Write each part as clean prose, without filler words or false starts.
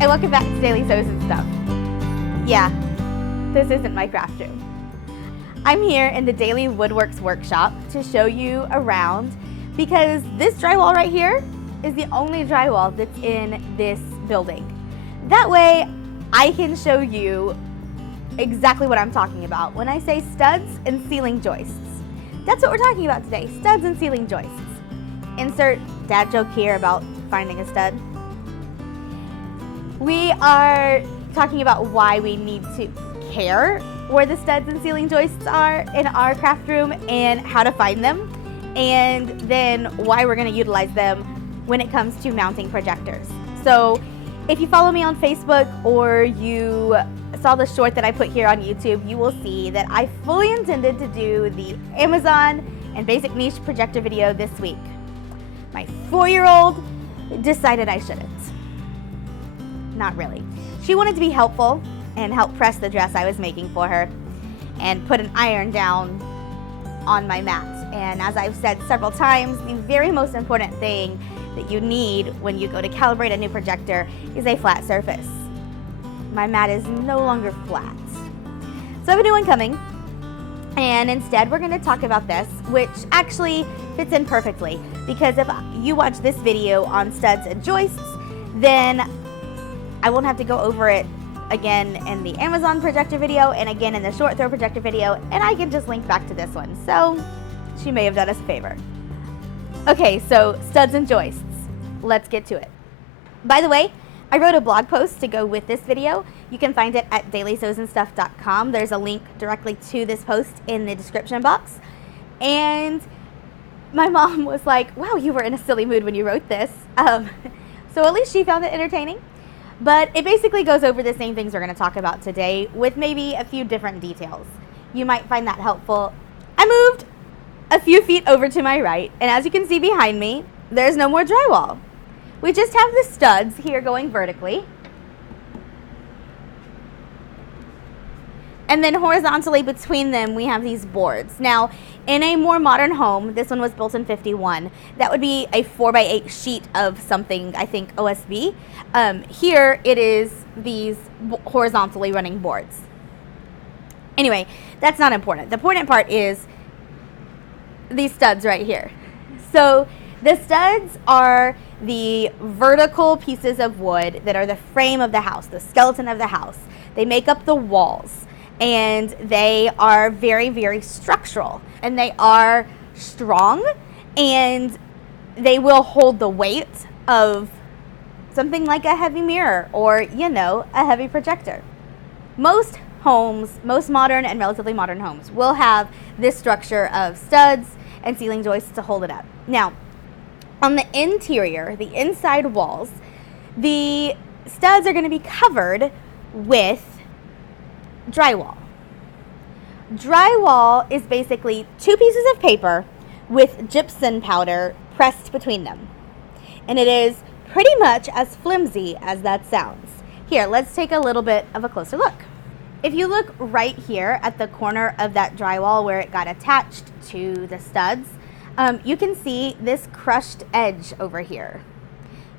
and welcome back to Daily Sews and Stuff. Yeah, this isn't my craft room. I'm here in the Daily Woodworks workshop to show you around because this drywall right here is the only drywall that's in this building. That way I can show you exactly what I'm talking about when I say studs and ceiling joists. That's what we're talking about today, studs and ceiling joists. Insert dad joke here about finding a stud. We are talking about why we need to care where the studs and ceiling joists are in our craft room and how to find them, and then why we're going to utilize them when it comes to mounting projectors. So if you follow me on Facebook or you saw the short that I put here on YouTube, you will see that I fully intended to do the Amazon and basic niche projector video this week. My 4-year-old decided I shouldn't. Not really. She wanted to be helpful and help press the dress I was making for her and put an iron down on my mat. And as I've said several times, the very most important thing that you need when you go to calibrate a new projector is a flat surface. My mat is no longer flat. So I have a new one coming, and instead we're going to talk about this, which actually fits in perfectly, because if you watch this video on studs and joists, then I won't have to go over it again in the Amazon projector video and again in the short throw projector video, and I can just link back to this one. So she may have done us a favor. Okay, so studs and joists. Let's get to it. By the way, I wrote a blog post to go with this video. You can find it at dailysewsandstuff.com. There's a link directly to this post in the description box. And my mom was like, wow, you were in a silly mood when you wrote this. So at least she found it entertaining. But it basically goes over the same things we're going to talk about today with maybe a few different details. You might find that helpful. I moved a few feet over to my right, and as you can see behind me, there's no more drywall. We just have the studs here going vertically. And then horizontally between them, we have these boards. Now, in a more modern home, this one was built in 51. That would be a 4x8 sheet of something, I think OSB. Here it is these horizontally running boards. Anyway, that's not important. The important part is these studs right here. So the studs are the vertical pieces of wood that are the frame of the house, the skeleton of the house. They make up the walls. And they are very, very structural, and they are strong, and they will hold the weight of something like a heavy mirror or, you know, a heavy projector. Most homes, most modern and relatively modern homes will have this structure of studs and ceiling joists to hold it up. Now, on the interior, the inside walls, the studs are going to be covered with drywall. Drywall is basically two pieces of paper with gypsum powder pressed between them. And it is pretty much as flimsy as that sounds. Here, let's take a little bit of a closer look. If you look right here at the corner of that drywall where it got attached to the studs, you can see this crushed edge over here.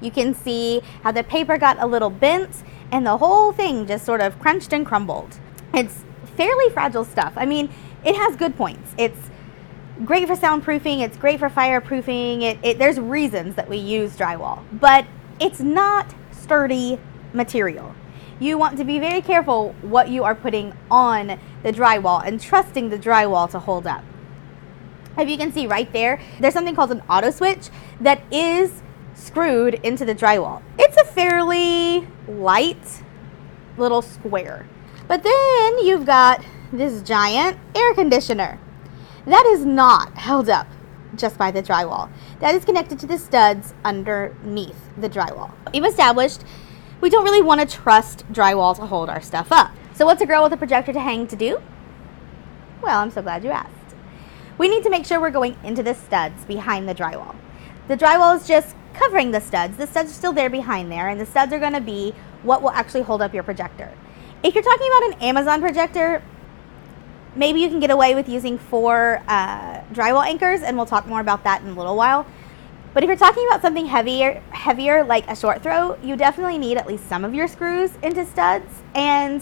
You can see how the paper got a little bent and the whole thing just sort of crunched and crumbled. It's fairly fragile stuff. I mean, it has good points. It's great for soundproofing. It's great for fireproofing. There's reasons that we use drywall, but it's not sturdy material. You want to be very careful what you are putting on the drywall and trusting the drywall to hold up. If you can see right there, there's something called an auto switch that is screwed into the drywall. It's a fairly light little square. But then you've got this giant air conditioner. That is not held up just by the drywall. That is connected to the studs underneath the drywall. We've established we don't really want to trust drywall to hold our stuff up. So what's a girl with a projector to hang to do? Well, I'm so glad you asked. We need to make sure we're going into the studs behind the drywall. The drywall is just covering the studs. The studs are still there behind there, and the studs are going to be what will actually hold up your projector. If you're talking about an Amazon projector, maybe you can get away with using 4 drywall anchors, and we'll talk more about that in a little while. But if you're talking about something heavier like a short throw, you definitely need at least some of your screws into studs, and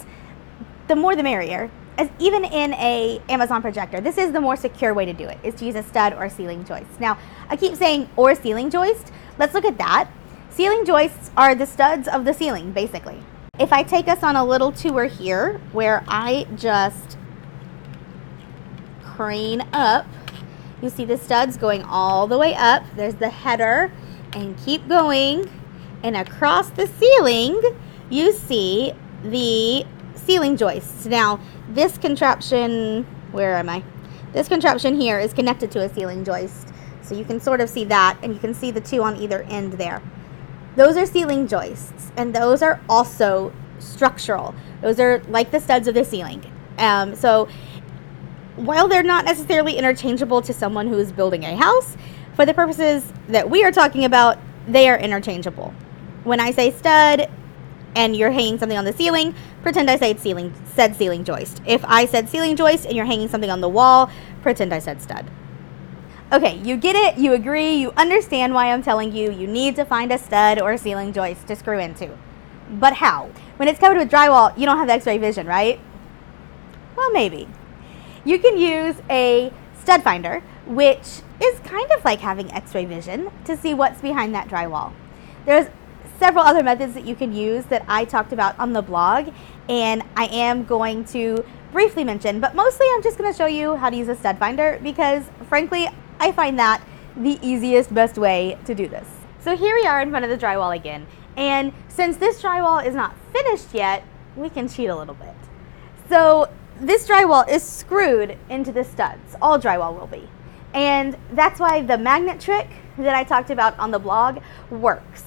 the more the merrier. As even in a Amazon projector, this is the more secure way to do it, is to use a stud or ceiling joist. Now, I keep saying or ceiling joist. Let's look at that. Ceiling joists are the studs of the ceiling, basically. If I take us on a little tour here, where I just crane up, you see the studs going all the way up. There's the header, and keep going, and across the ceiling, you see the ceiling joists. Now, this contraption, where am I? This contraption here is connected to a ceiling joist. So you can sort of see that, and you can see the two on either end there. Those are ceiling joists, and those are also structural. Those are like the studs of the ceiling. So while they're not necessarily interchangeable to someone who is building a house, for the purposes that we are talking about, they are interchangeable. When I say stud and you're hanging something on the ceiling, pretend I said ceiling joist. If I said ceiling joist and you're hanging something on the wall, pretend I said stud. Okay, you get it, you agree, you understand why I'm telling you you need to find a stud or a ceiling joist to screw into. But how? When it's covered with drywall, you don't have X-ray vision, right? Well, maybe. You can use a stud finder, which is kind of like having X-ray vision to see what's behind that drywall. There's several other methods that you can use that I talked about on the blog, and I am going to briefly mention, but mostly I'm just going to show you how to use a stud finder because, frankly, I find that the easiest, best way to do this. So here we are in front of the drywall again, and since this drywall is not finished yet, we can cheat a little bit. So this drywall is screwed into the studs. All drywall will be. And that's why the magnet trick that I talked about on the blog works.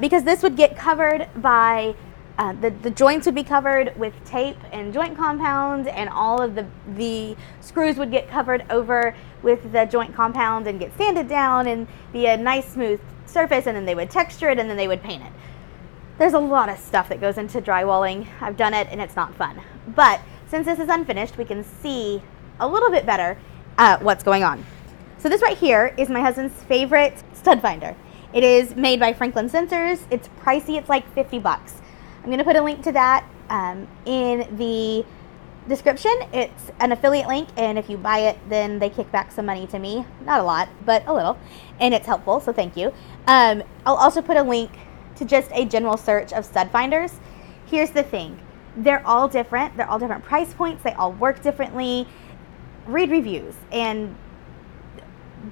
Because this would get covered by, the joints would be covered with tape and joint compound, and all of the screws would get covered over with the joint compound and get sanded down and be a nice smooth surface, and then they would texture it and then they would paint it. There's a lot of stuff that goes into drywalling. I've done it and it's not fun. But since this is unfinished, we can see a little bit better what's going on. So this right here is my husband's favorite stud finder. It is made by Franklin Sensors. It's pricey, it's like 50 bucks. I'm gonna put a link to that in the description. It's an affiliate link, and if you buy it, then they kick back some money to me. Not a lot, but a little, and it's helpful, so thank you. I'll also put a link to just a general search of stud finders. Here's the thing. They're all different. They're all different price points. They all work differently. Read reviews and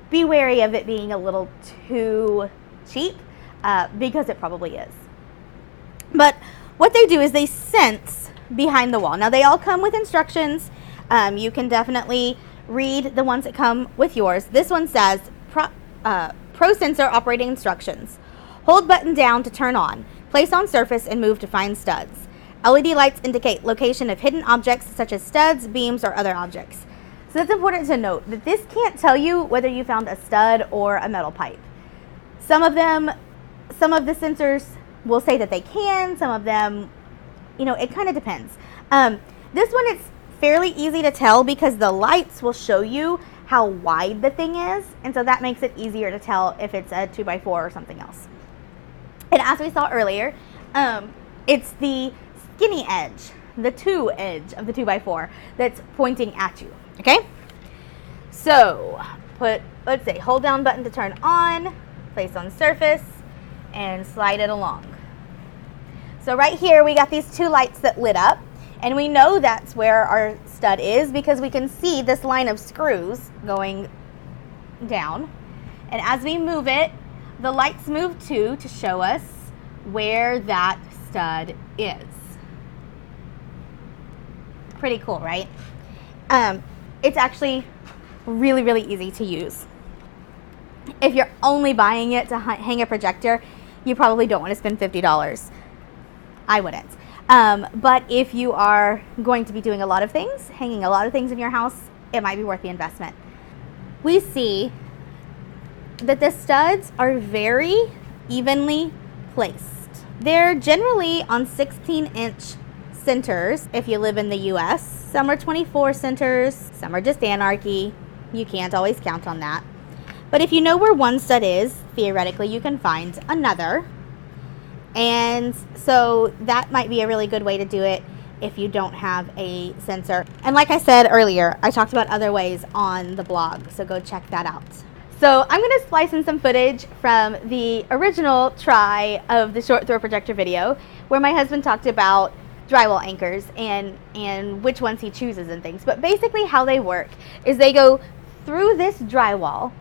be wary of it being a little too cheap because it probably is. But what they do is they sense behind the wall. Now they all come with instructions. You can definitely read the ones that come with yours. This one says Pro Sensor operating instructions. Hold button down to turn on. Place on surface and move to find studs. LED lights indicate location of hidden objects such as studs, beams, or other objects. So it's important to note that this can't tell you whether you found a stud or a metal pipe. Some of the sensors will say that they can, some of them, it kind of depends. This one, it's fairly easy to tell because the lights will show you how wide the thing is, and so that makes it easier to tell if it's a 2x4 or something else. And as we saw earlier, it's the skinny edge, the 2 edge of the 2x4 that's pointing at you, okay? So, let's say, hold down button to turn on, place on surface, and slide it along. So right here, we got these 2 lights that lit up, and we know that's where our stud is because we can see this line of screws going down. And as we move it, the lights move too to show us where that stud is. Pretty cool, right? It's actually really, really easy to use. If you're only buying it to hang a projector, you probably don't want to spend $50. I wouldn't. But if you are going to be doing a lot of things, hanging a lot of things in your house, it might be worth the investment. We see that the studs are very evenly placed. They're generally on 16-inch centers if you live in the US. Some are 24 centers, some are just anarchy. You can't always count on that. But if you know where one stud is, theoretically you can find another. And so that might be a really good way to do it if you don't have a sensor. And like I said earlier, I talked about other ways on the blog, so go check that out. So I'm going to splice in some footage from the original try of the short throw projector video where my husband talked about drywall anchors and which ones he chooses and things. But basically how they work is they go through this drywall,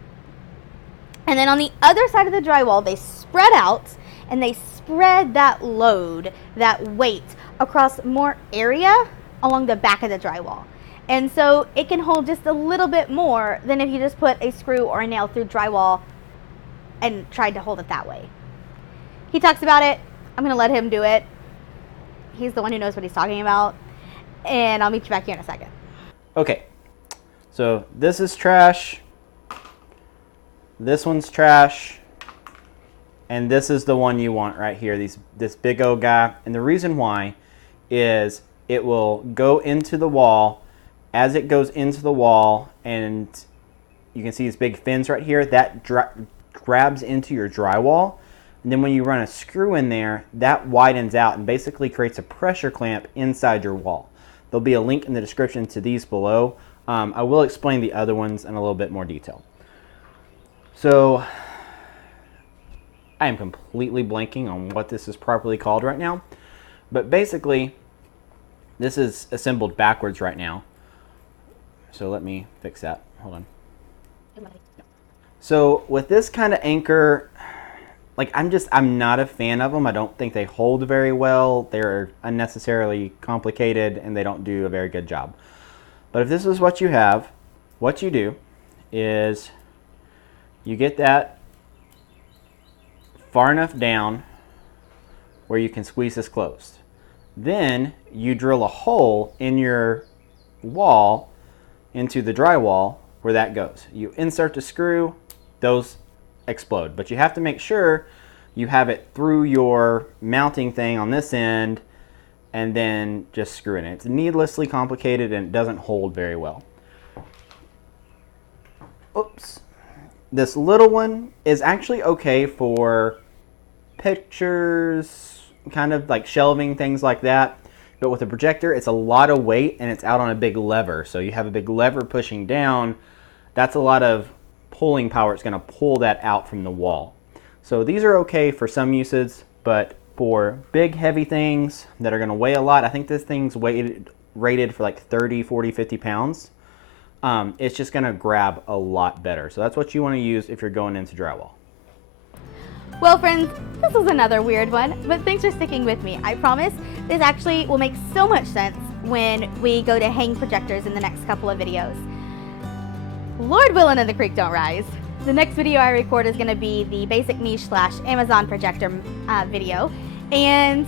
and then on the other side of the drywall they spread out and they spread that load, that weight, across more area along the back of the drywall. And so it can hold just a little bit more than if you just put a screw or a nail through drywall and tried to hold it that way. He talks about it. I'm going to let him do it. He's the one who knows what he's talking about. And I'll meet you back here in a second. Okay, so this is trash. This one's trash. And this is the one you want right here, this big old guy. And the reason why is it will go into the wall. As it goes into the wall, and you can see these big fins right here, that grabs into your drywall. And then when you run a screw in there, that widens out and basically creates a pressure clamp inside your wall. There'll be a link in the description to these below. I will explain the other ones in a little bit more detail. So I am completely blanking on what this is properly called right now. But basically, this is assembled backwards right now. So let me fix that. Hold on. So with this kind of anchor, like I'm not a fan of them. I don't think they hold very well. They're unnecessarily complicated and they don't do a very good job. But if this is what you have, what you do is you get that far enough down where you can squeeze this closed. Then you drill a hole in your wall into the drywall where that goes. You insert the screw, those explode. But you have to make sure you have it through your mounting thing on this end and then just screw it in. It's needlessly complicated and it doesn't hold very well. Oops. This little one is actually okay for pictures, kind of like shelving, things like that. But with a projector, it's a lot of weight and it's out on a big lever. So you have a big lever pushing down. That's a lot of pulling power. It's going to pull that out from the wall. So these are okay for some uses, but for big heavy things that are going to weigh a lot, I think this thing's rated for like 30, 40, 50 pounds. It's just going to grab a lot better. So that's what you want to use if you're going into drywall. Well, friends, this was another weird one, but thanks for sticking with me. I promise this actually will make so much sense when we go to hang projectors in the next couple of videos. Lord willing and the creek don't rise. The next video I record is going to be the basic niche / Amazon projector video, and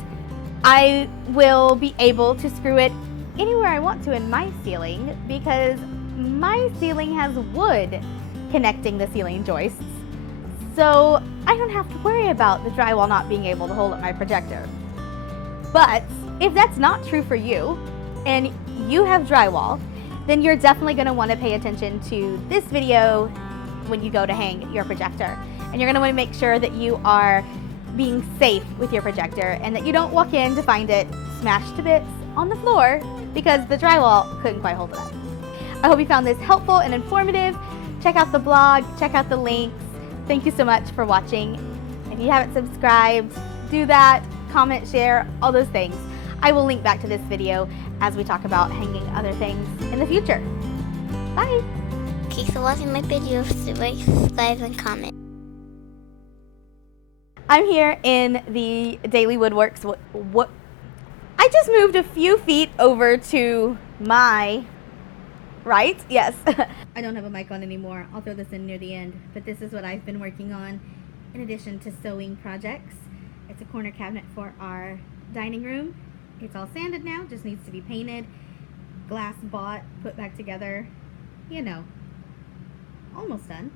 I will be able to screw it anywhere I want to in my ceiling because my ceiling has wood connecting the ceiling joists. So I don't have to worry about the drywall not being able to hold up my projector. But if that's not true for you and you have drywall, then you're definitely going to want to pay attention to this video when you go to hang your projector. And you're going to want to make sure that you are being safe with your projector and that you don't walk in to find it smashed to bits on the floor because the drywall couldn't quite hold it up. I hope you found this helpful and informative. Check out the blog, check out the links. Thank you so much for watching. If you haven't subscribed, do that, comment, share, all those things. I will link back to this video as we talk about hanging other things in the future. Bye. Okay, so watching my videos, subscribe, and comment. I'm here in the Daily Woodworks. What? I just moved a few feet over to my right. Yes. I don't have a mic on anymore. I'll throw this in near the end. But this is what I've been working on in addition to sewing projects. It's a corner cabinet for our dining room. It's all sanded now, just needs to be painted. Glass bought, put back together. You know, almost done.